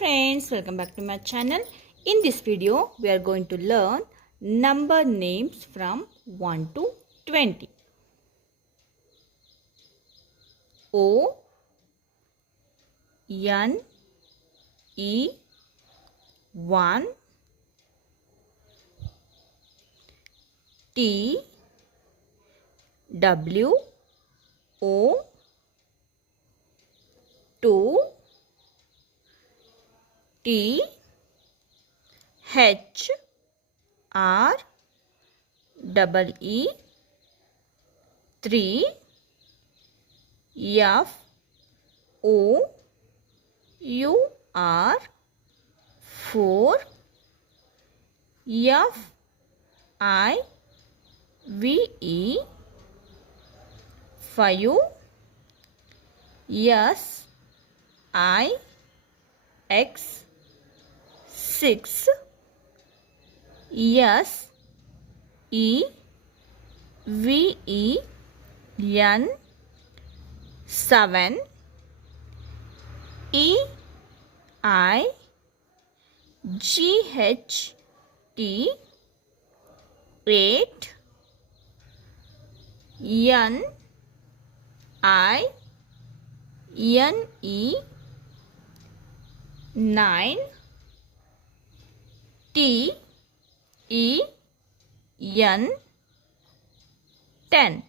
friends, welcome back to my channel. In this video, we are going to learn number names from 1 to 20. O N E 1 T W O 2 T H R double E 3 F O U R 4 F I V E 5 S I X 6 S E V E N 7 E I G H T 8 N I N E 9 T E N 10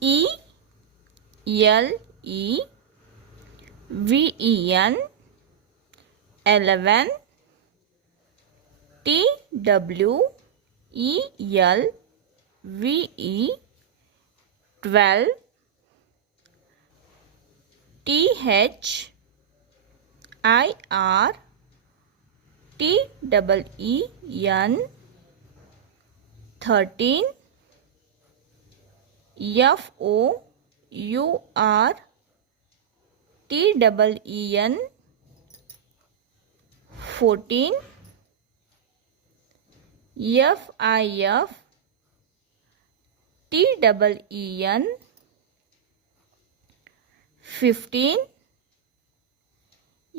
E L E V E N 11 T W E L V E 12 T H I R T double E N 13 F O U R T double E N 14 F I F T double E N 15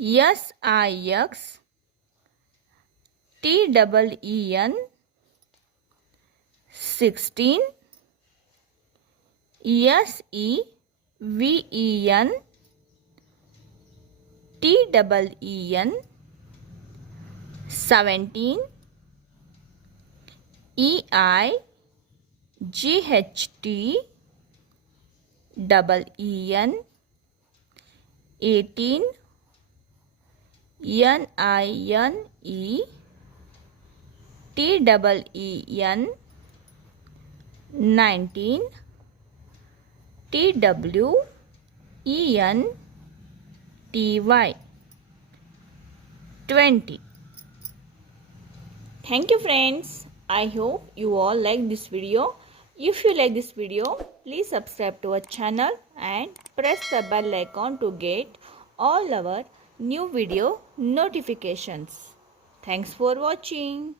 S I X T double E N 16 S E V E N T double E N 17 E I G H T double E N 18 N I N E T double E N 19 T W E N T Y 20. Thank you friends. I hope you all like this video. If you like this video, please subscribe to our channel and press the bell icon to get all our new video notifications. Thanks for watching.